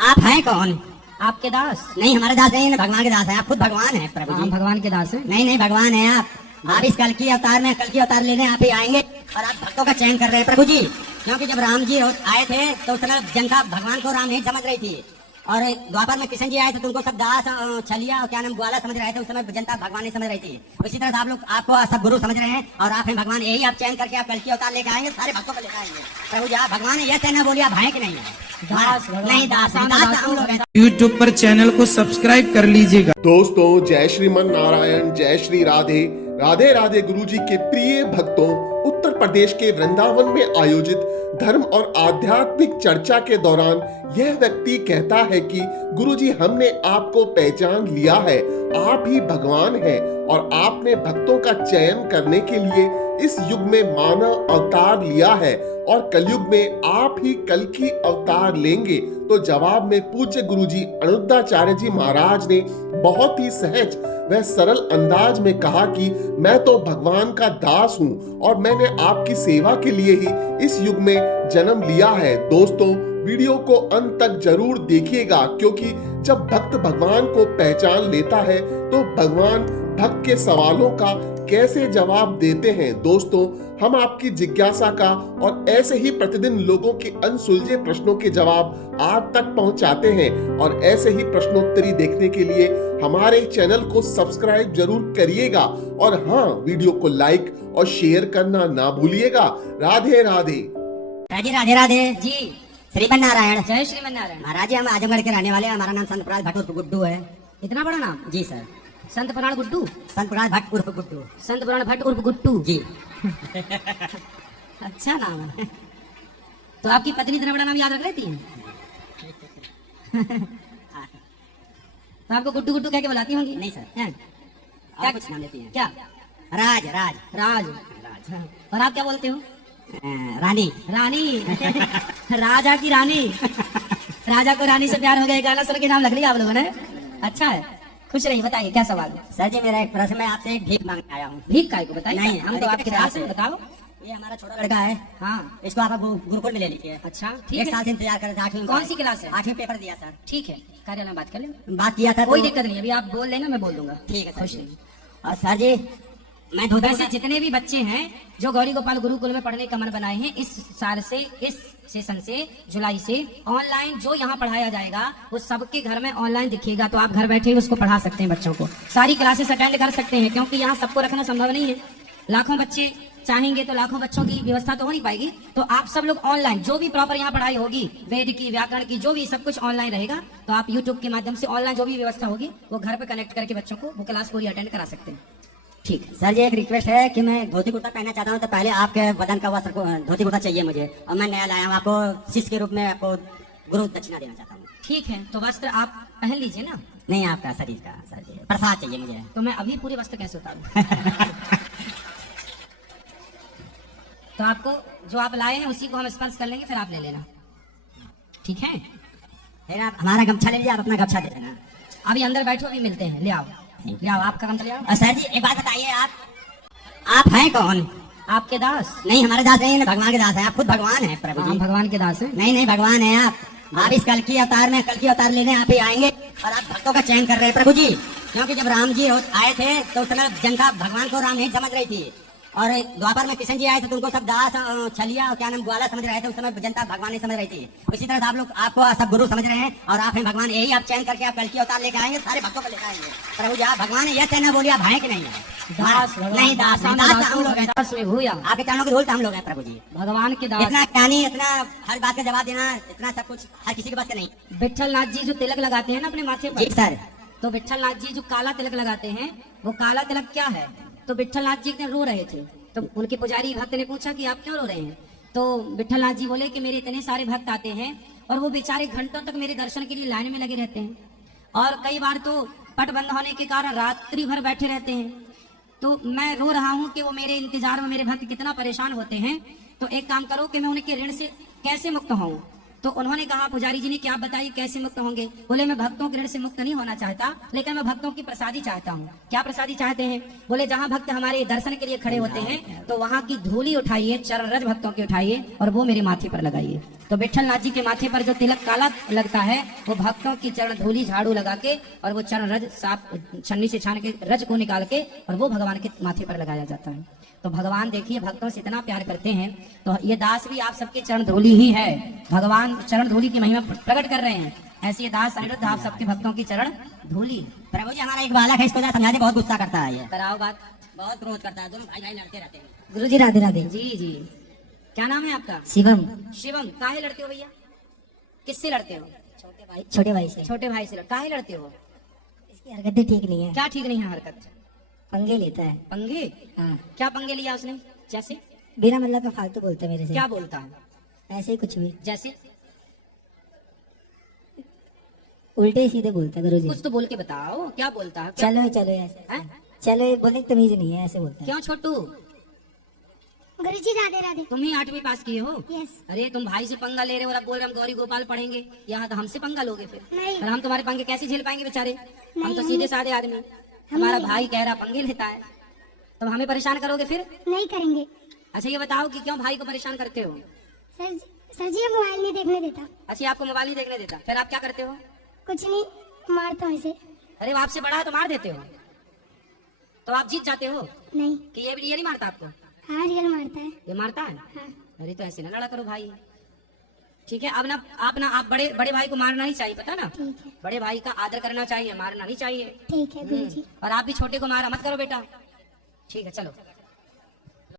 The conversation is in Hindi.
आप हैं कौन? आपके दास? नहीं, हमारे दास नहीं है, भगवान के दास है। आप खुद भगवान है प्रभु जी। हम भगवान के दास हैं। नहीं नहीं, भगवान है आप इस कल की अवतार में, कल की अवतार लेने आप ही आएंगे और आप भक्तों का चयन कर रहे हैं प्रभु जी। क्योंकि जब राम जी आए थे तो उस समय जनता भगवान को राम नहीं समझ रही थी, और द्वापर में कृष्ण जी आए थे तो उनको सब दास छलिया और क्या नाम ग्वाला समझ रहे थे। उस समय जनता भगवान नहीं समझ रही थी। इसी तरह से आप लोग आपको सब गुरु समझ रहे हैं और आप हैं भगवान। यही आप चयन करके आप कल की अवतार लेके आएंगे, सारे भक्तों को लेकर आएंगे प्रभु जी। आप भगवान है, यह कहना बोलिए आप हैं कि नहीं है? दास नहीं, दास हम लोग हैं। YouTube पर चैनल को सब्सक्राइब कर लीजिएगा। दोस्तों, जय श्रीमन नारायण, जय श्री राधे राधे राधे। गुरु जी के प्रिय भक्तों, उत्तर प्रदेश के वृंदावन में आयोजित धर्म और आध्यात्मिक चर्चा के दौरान यह व्यक्ति कहता है कि गुरु जी, हमने आपको पहचान लिया है, आप ही भगवान हैं और आपने भक्तों का चयन करने के लिए इस युग में मानव अवतार लिया है और कलयुग में आप ही कल की अवतार लेंगे। तो जवाब में पूज्य गुरु जी अनुद्धाचार्य जी महाराज ने बहुत ही सहज व सरल अंदाज में कहा कि मैं तो भगवान का दास हूं और मैंने आपकी सेवा के लिए ही इस युग में जन्म लिया है। दोस्तों, वीडियो को अंत तक जरूर देखिएगा, क्योंकि जब भक्त भगवान को पहचान लेता है तो भगवान भक्त के सवालों का कैसे जवाब देते हैं। दोस्तों, हम आपकी जिज्ञासा का और ऐसे ही प्रतिदिन लोगों के अनसुलझे प्रश्नों के जवाब आप तक पहुंचाते हैं, और ऐसे ही प्रश्नोत्तरी देखने के लिए हमारे चैनल को सब्सक्राइब जरूर करिएगा और हाँ, वीडियो को लाइक और शेयर करना ना भूलिएगा। राधे राधे। राधे राधे राधे जी। श्रीमन नारायण। जय श्रीमन नारायण। महाराज जी, हम आजमगढ़ के रहने वाले हैं। हमारा नाम संत प्रहलाद भट्ट उर्फ गुड्डू है। इतना बड़ा नाम? जी सर। संत पुराण गुड्डू? संत प्रहलाद भट्ट उर्फ गुड्डू। संत पुराण भट्ट उर्फ गुड्डू जी। अच्छा नाम है। तो आपकी पत्नी इतना बड़ा नाम याद रख लेती है? तो आपको गुड्डू गुड्डू कह के बुलाती होंगी? नहीं सर। हैं? क्या कुछ नाम लेती हैं? क्या? राज राज राज। और आप क्या बोलते हो? रानी। रानी। राजा की रानी। राजा को रानी से प्यार हो गया, गाना सुन के नाम लग लिया आप लोगों ने। अच्छा है, खुश रहिए। बताइए क्या सवाल है? सर जी, मेरा एक प्रश्न, मैं आपसे एक भीख मांगने आया हूँ। भीख काय को बताइए। नहीं, हम तो आपके दास हैं, बताओ। ये हमारा छोटा लड़का है। हाँ। इसको आप गुरुकुल में ले लीजिए। अच्छा, ठीक एक है। साल से इंतजार कर रहे थे। 8वीं कौन सी क्लास है? 8वीं पेपर दिया सर। ठीक है, कार्यालय में बात कर ले। बात किया था कोई तो- दिक्कत नहीं, अभी आप बोल लेना, मैं बोल दूंगा। ठीक है सर खुश जी। रहिए। और सर जी, मैं धोती वैसे जितने भी बच्चे हैं जो गौरी गोपाल गुरुकुल में पढ़ने का मन बनाए हैं, इस साल से, इस सेशन से, जुलाई से ऑनलाइन जो यहाँ पढ़ाया जाएगा वो सबके घर में ऑनलाइन दिखेगा। तो आप घर बैठे ही उसको पढ़ा सकते हैं, बच्चों को सारी क्लासेस अटेंड कर सकते हैं, क्योंकि यहाँ सबको रखना संभव नहीं है। लाखों बच्चे चाहेंगे तो लाखों बच्चों की व्यवस्था तो हो नहीं पाएगी। तो आप सब लोग ऑनलाइन जो भी प्रॉपर यहाँ पढ़ाई होगी, वेद की, व्याकरण की, जो भी सब कुछ ऑनलाइन रहेगा। तो आप यूट्यूब के माध्यम से ऑनलाइन जो भी व्यवस्था होगी वो घर पे कनेक्ट करके बच्चों को वो क्लास पूरी अटेंड करा सकते हैं। ठीक है सर जी, एक रिक्वेस्ट है कि मैं धोती कुर्ता पहनना चाहता हूँ, तो पहले आपके बदन का वस्त्र को धोती कुर्ता चाहिए मुझे, और मैं नया लाया हूँ। आपको शिष्य के रूप में आपको गुरु दक्षिणा देना चाहता हूँ। ठीक है, तो वस्त्र आप पहन लीजिए ना। नहीं, आपका शरीर का सर जी प्रसाद चाहिए मुझे। तो मैं अभी पूरे वस्त्र कैसे उतारूं? तो आपको जो आप लाए हैं उसी को हम स्पर्श कर लेंगे, फिर आप ले लेना। ठीक है, फिर आप हमारा गमछा ले लीजिए, आप अपना गमछा दे देना। अभी अंदर बैठो, अभी मिलते हैं। ले आओ, ले आओ, आपका गमछा ले आओ। और सर जी, एक बात बताइए, आप हैं कौन? आपके दास? नहीं, हमारे दास नहीं है, भगवान के दास है। आप खुद भगवान है प्रभु हम जी। भगवान के दास हैं। नहीं नहीं, भगवान है आप इस कल की अवतार में, कल की अवतार लेने आप ही आएंगे और आप भक्तों का चयन कर रहे हैं प्रभु जी। क्योंकि जब राम जी आए थे तो उस समय जनता भगवान को राम नहीं समझ रही थी, और द्वापर में कृष्ण जी आए थे तो उनको सब दास छलिया और क्या नाम ग्वाला समझ रहे थे। उस समय जनता भगवान नहीं समझ रही थी। इसी तरह से आप लोग आपको सब गुरु समझ रहे हैं और आप हैं भगवान। यही आप चयन करके आप कल की अवतार लेके आएंगे, सारे भक्तों को लेकर आएंगे प्रभु जी। आप भगवान है, यह कहना बोलिए आप हैं कि नहीं है? दास नहीं, दास हम लोग हैं। दास में भूया। आपके चरणों की धूल हम लोग हैं प्रभु जी। भगवान के दास। इतना ज्ञानी, इतना हर बात का जवाब देना, इतना सब कुछ हर किसी के पास नहीं। विठल नाथ जी जो तिलक लगाते हैं ना अपने माथे जी पर, सर। तो विठल नाथ जी जो काला तिलक लगाते हैं, वो काला तिलक क्या है? तो विठल नाथ जी एक दिन रो रहे थे, तो उनके पुजारी भक्त ने पूछा कि आप क्यों रो रहे हैं? तो विठल नाथ जी बोले कि मेरे इतने सारे भक्त आते हैं और वो बेचारे घंटों तक मेरे दर्शन के लिए लाइन में लगे रहते हैं, और कई बार तो पट बंद होने के कारण रात्रि भर बैठे रहते हैं। तो मैं रो रहा हूँ कि वो मेरे इंतजार में मेरे भक्त कितना परेशान होते हैं। तो एक काम करो कि मैं उनके ऋण से कैसे मुक्त हूँ। तो उन्होंने कहा पुजारी जी ने कि आप बताइए कैसे मुक्त होंगे। बोले मैं भक्तों के ऋण से मुक्त नहीं होना चाहता, लेकिन मैं भक्तों की प्रसादी चाहता हूँ। क्या प्रसादी चाहते हैं? बोले जहाँ भक्त हमारे दर्शन के लिए खड़े होते हैं तो वहाँ की धूली उठाइए, चरण रज भक्तों की उठाइए और वो मेरे माथे पर लगाइए। तो विट्ठल नाथ जी के माथे पर जो तिलक काला लगता है वो भक्तों की चरण धूली झाड़ू लगा के और वो चरण रज साफ छन्नी से छान के रज को निकाल के और वो भगवान के माथे पर लगाया जाता है। तो भगवान देखिए भक्तों से इतना प्यार करते हैं, तो ये दास भी आप सबके चरण धूली ही है। भगवान चरण धूली की महिमा प्रकट कर रहे हैं। ऐसे ये दास अनिरुद्ध आप सबके भक्तों की चरण धूली। प्रभु जी हमारा एक बालक है, इसको जरा समझा दे, बहुत गुस्सा करता है ये, कराओ बात। बहुत क्रोध करता है, दोनों भाई भाई लड़ते रहते हैं। गुरु जी राधे राधे। जी जी, क्या नाम है आपका? शिवम। शिवम। काहे लड़ते हो भैया? किससे लड़ते हो? छोटे भाई से। छोटे भाई से काहे लड़ते हो? इसकी हरकतें ठीक नहीं है, क्या ठीक नहीं है हरकत? पंगे लेता है। पंगे? हाँ, क्या पंगे लिया उसने? जैसे बिना मतलब का फालतू बोलता है मेरे से। क्या बोलता है? ऐसे ही कुछ भी जैसे उल्टे सीधे बोलता है गुरु जी। कुछ तो बोल के बताओ, क्या बोलता है? क्या? चलो चलो ऐसे हैं? चलो, ये बोलने की तमीज नहीं है, ऐसे बोलता है। क्यों छोटू, गुरुजी राधे राधे। तुम ही 8वीं पास किए हो? यस। अरे तुम भाई से पंगा ले रहे हो और अब बोल रहे हम गौरी गोपाल पढ़ेंगे, यहाँ तो हमसे पंगा लोगे फिर? नहीं। और हम तुम्हारे पंगे कैसे झेल पाएंगे बेचारे? हम नहीं, तो हम सीधे नहीं। साधे आदमी। हमारा भाई कह रहा पंगे लेता है, तुम हमें परेशान करोगे फिर? नहीं करेंगे अच्छा ये बताओ कि क्यों भाई को परेशान करते हो? सर जी ये मोबाइल नहीं देखने देता। अच्छा आपको मोबाइल नहीं देखने देता, फिर आप क्या करते हो? कुछ नहीं, मारता हूँ इसे। अरे वो आपसे बड़ा है तो मार देते हो, तो आप जीत जाते हो नहीं, कि ये भी नहीं मारता आपको? हाँ रियल मारता है। ये मारता है? हाँ अरे तो ऐसे ना लड़ा करो भाई, ठीक है? अब ना आप बड़े बड़े भाई को मारना नहीं चाहिए, पता ना? ठीक है, बड़े भाई का आदर करना चाहिए, मारना नहीं चाहिए। ठीक है गुरुजी। और आप भी छोटे को मारा मत करो बेटा, ठीक है? चलो